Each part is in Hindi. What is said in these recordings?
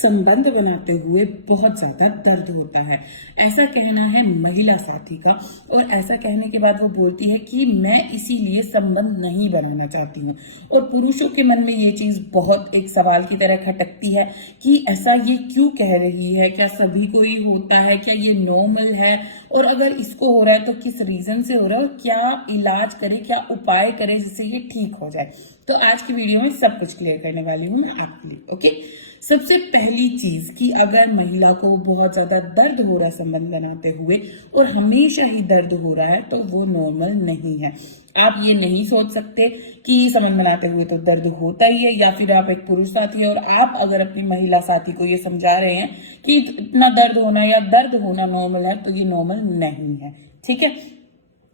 संबंध बनाते हुए बहुत ज्यादा दर्द होता है, ऐसा कहना है महिला साथी का। और ऐसा कहने के बाद वो बोलती है कि मैं इसीलिए संबंध नहीं बनाना चाहती हूँ। और पुरुषों के मन में ये चीज बहुत एक सवाल की तरह खटकती है कि ऐसा ये क्यों कह रही है, क्या सभी को ही होता है, क्या ये नॉर्मल है, और अगर इसको हो रहा है तो किस रीजन से हो रहा है, और क्या इलाज करे, क्या उपाय करे जिससे ये ठीक हो जाए। तो आज की वीडियो में सब कुछ क्लियर करने वाली हूँ मैं आपके लिए। ओके, सबसे पहली चीज कि अगर महिला को बहुत ज्यादा दर्द हो रहा है संबंध बनाते हुए और हमेशा ही दर्द हो रहा है तो वो नॉर्मल नहीं है। आप ये नहीं सोच सकते कि संबंध बनाते हुए तो दर्द होता ही है, या फिर आप एक पुरुष साथी है और आप अगर अपनी महिला साथी को ये समझा रहे हैं कि इतना दर्द होना या दर्द होना नॉर्मल है, तो ये नॉर्मल नहीं है। ठीक है,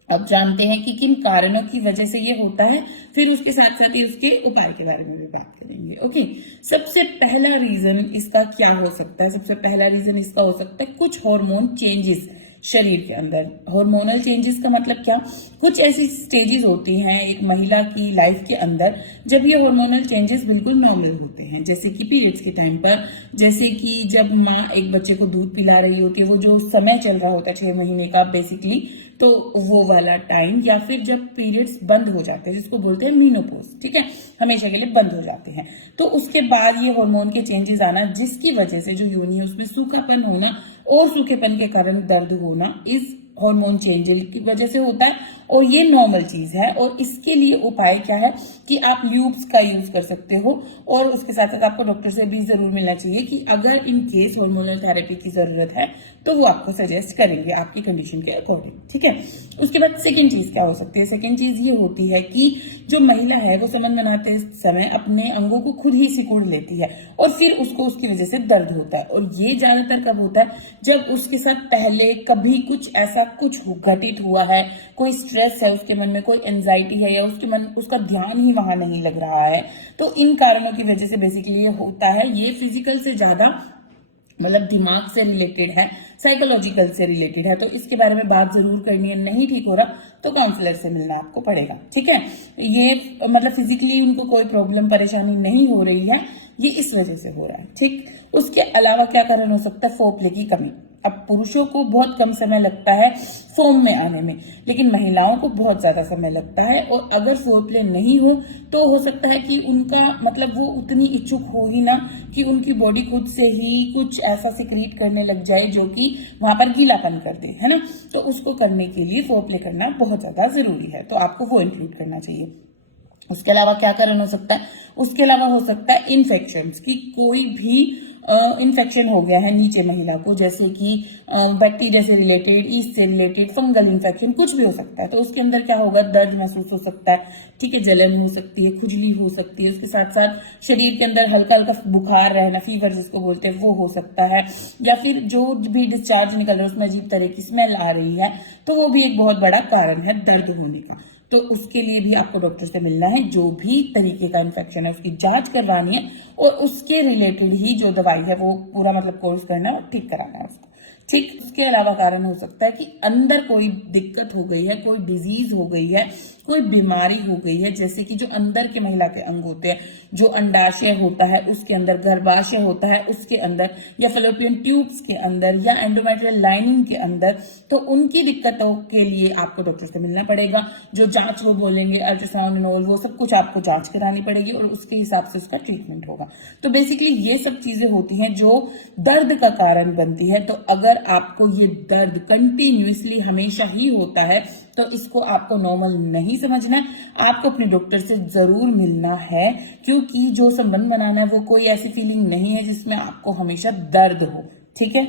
अब जानते हैं कि किन कारणों की वजह से ये होता है, फिर उसके साथ साथ ही उसके उपाय के बारे में भी बात करेंगे। ओके, सबसे पहला रीजन इसका क्या हो सकता है? सबसे पहला रीजन इसका हो सकता है कुछ हार्मोन चेंजेस शरीर के अंदर। हार्मोनल चेंजेस का मतलब क्या? कुछ ऐसी स्टेजेस होती हैं एक महिला की लाइफ के अंदर जब ये हार्मोनल चेंजेस बिल्कुल नॉर्मल होते हैं, जैसे कि पीरियड्स के टाइम पर, जैसे कि जब माँ एक बच्चे को दूध पिला रही होती है, वो जो समय चल रहा होता है 6 महीने का बेसिकली, तो वो वाला टाइम, या फिर जब पीरियड्स बंद हो जाते हैं जिसको बोलते हैं मीनोपॉज। ठीक है, हमेशा के लिए बंद हो जाते हैं, तो उसके बाद ये हार्मोन के चेंजेस आना, जिसकी वजह से जो योनि है उसमें सूखापन होना और सूखेपन के कारण दर्द होना, इस हार्मोन चेंजेस की वजह से होता है और ये नॉर्मल चीज है। और इसके लिए उपाय क्या है कि आप ल्यूब्स का यूज कर सकते हो, और उसके साथ साथ आपको डॉक्टर से भी जरूर मिलना चाहिए कि अगर इन केस हार्मोनल थेरेपी की जरूरत है तो वो आपको सजेस्ट करेंगे आपकी कंडीशन के अकॉर्डिंग। ठीक है, उसके बाद सेकेंड चीज क्या हो सकती है? सेकेंड चीज ये होती है कि जो महिला है वो संबंध बनाते समय अपने अंगों को खुद ही सिकुड़ लेती है और फिर उसको उसकी वजह से दर्द होता है। और ये ज्यादातर कब होता है? जब उसके साथ पहले कभी कुछ ऐसा कुछ घटित हुआ है, कोई स्ट्रेस है उसके मन में, कोई एंजाइटी है, या उसका ध्यान ही वहां नहीं लग रहा है। तो इन कारणों की वजह से बेसिकली ये होता है। ये फिजिकल से ज्यादा मतलब दिमाग से रिलेटेड है, साइकोलॉजिकल से रिलेटेड है, तो इसके बारे में बात जरूर करनी है। नहीं ठीक हो रहा तो काउंसलर से मिलना आपको पड़ेगा। ठीक है, ये मतलब फिजिकली उनको कोई प्रॉब्लम परेशानी नहीं हो रही है, ये इस वजह से हो रहा है। ठीक, उसके अलावा क्या कारण हो सकता है? फोरप्ले की कमी। अब पुरुषों को बहुत कम समय लगता है फॉर्म में आने में, लेकिन महिलाओं को बहुत ज्यादा समय लगता है। और अगर फोरप्ले नहीं हो सकता है कि उनका मतलब वो उतनी इच्छुक हो ही ना कि उनकी बॉडी खुद से ही कुछ ऐसा सिक्रीट करने लग जाए जो कि वहां पर गीलापन कर दे, है ना। तो उसको करने के लिए फोरप्ले करना बहुत ज्यादा जरूरी है, तो आपको वो इंक्लूड करना चाहिए। उसके अलावा क्या कारण हो सकता है? उसके अलावा हो सकता है इन्फेक्शंस, की कोई भी इन्फेक्शन हो गया है नीचे महिला को, जैसे कि बैक्टीरिया से रिलेटेड, ईस्ट से रिलेटेड, फंगल इन्फेक्शन, कुछ भी हो सकता है। तो उसके अंदर क्या होगा? दर्द महसूस हो सकता है। ठीक है, जलन हो सकती है, खुजली हो सकती है, उसके साथ साथ शरीर के अंदर हल्का हल्का बुखार रहना, फीवर जिसको बोलते हैं, वो हो सकता है। या फिर जो भी डिस्चार्ज निकल रहा है उसमें अजीब तरह की स्मेल आ रही है, तो वो भी एक बहुत बड़ा कारण है दर्द होने का। तो उसके लिए भी आपको डॉक्टर से मिलना है, जो भी तरीके का इन्फेक्शन है उसकी जांच करवानी है, और उसके रिलेटेड ही जो दवाई है वो पूरा मतलब कोर्स करना है और ठीक कराना है उसको। ठीक, उसके अलावा कारण हो सकता है कि अंदर कोई दिक्कत हो गई है, कोई डिजीज हो गई है, कोई बीमारी हो गई है, जैसे कि जो अंदर के महिला के अंग होते हैं, जो अंडाशय होता है उसके अंदर, गर्भाशय होता है उसके अंदर, या फेलोपियन ट्यूब्स के अंदर, या एंडोमेट्रियल लाइनिंग के अंदर, तो उनकी दिक्कतों के लिए आपको डॉक्टर से मिलना पड़ेगा। जो जांच वो बोलेंगे, अल्ट्रासाउंड एंड ऑल, वो सब कुछ आपको जांच करानी पड़ेगी और उसके हिसाब से उसका ट्रीटमेंट होगा। तो बेसिकली ये सब चीजें होती हैं जो दर्द का कारण बनती है। तो अगर आपको ये दर्द कंटिन्यूअसली हमेशा ही होता है तो इसको आपको नॉर्मल नहीं समझना है, आपको अपने डॉक्टर से जरूर मिलना है, क्योंकि जो संबंध बनाना है वो कोई ऐसी फीलिंग नहीं है जिसमें आपको हमेशा दर्द हो। ठीक है।